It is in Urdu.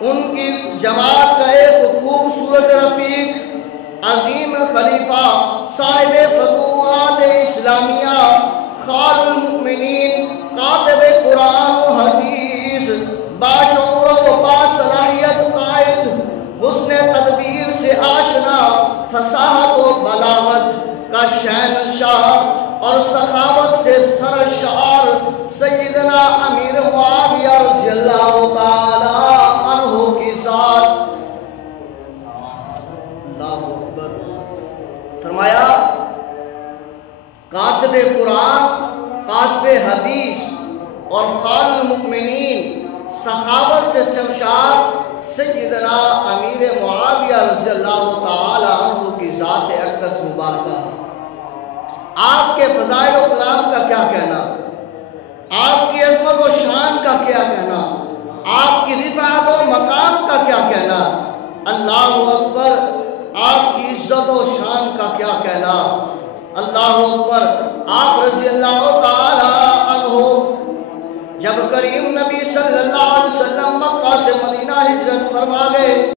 ان کی جماعت کا ایک خوبصورت رفیق عظیم خلیفہ صاحب فتوحات اسلامیہ خال المؤمنین کاتب قرآن و حدیث باشعور و باصلاحیت قائد حسن تدبیر سے آشنا فصاحت و بلاغت کا شہنشاہ اور سخاوت سے سرشار سیدنا امیر معاویہ رضی اللہ تعالی عنہ کی ذات۔ اللہ اکبر۔ فرمایا کاتب قرآن، کاتب حدیث اور خال المؤمنین سخاوت سے سرشار سیدنا امیر معاویہ رضی اللہ تعالی عنہ کی ذات اقدس مبارکہ ہے۔ آپ کے فضائل و کرام کا کیا کہنا، آپ کی عظمت و شان کا کیا کہنا، آپ کی رفعت و مقام کا کیا کہنا، اللہ اکبر، آپ کی عزت و شان کا کیا کہنا، اللہ اکبر۔ آپ رضی اللہ تعالی عنہ جب کریم نبی صلی اللہ علیہ وسلم مکہ سے مدینہ ہجرت فرما گئے